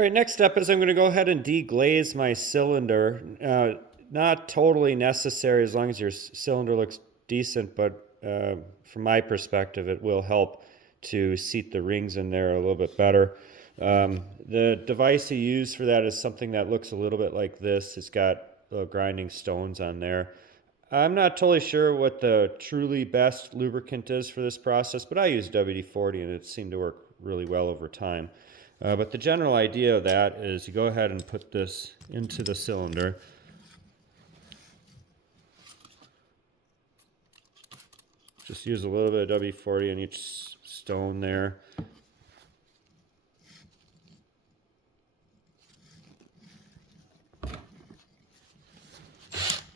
All right, next step is I'm going to go ahead and deglaze my cylinder. Not totally necessary as long as your cylinder looks decent, but from my perspective, it will help to seat the rings in there a little bit better. The device you use for that is something that looks a little bit like this. It's got little grinding stones on there. I'm not totally sure what the truly best lubricant is for this process, but I use WD-40 and it seemed to work really well over time. But the general idea of that is you go ahead and put this into the cylinder. Just use a little bit of WD-40 on each stone there.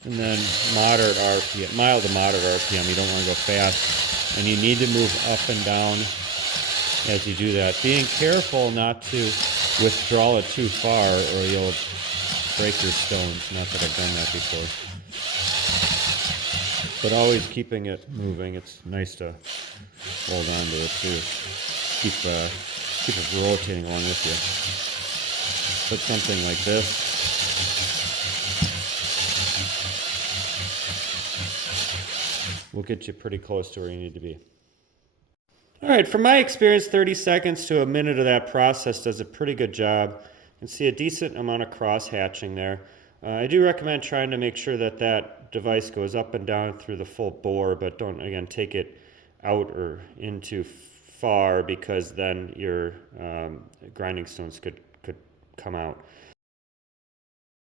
And then moderate RPM, mild to moderate RPM. You don't want to go fast. And you need to move up and down as you do that. Being careful not to withdraw it too far or you'll break your stones. Not that I've done that before. But always keeping it moving. It's nice to hold on to it too. Keep it rotating along with you. Put something like this. Will get you pretty close to where you need to be. All right, from my experience, 30 seconds to a minute of that process does a pretty good job. You can see a decent amount of cross hatching there. I do recommend trying to make sure that that device goes up and down through the full bore, but don't, again, take it out or in too far because then your grinding stones could come out.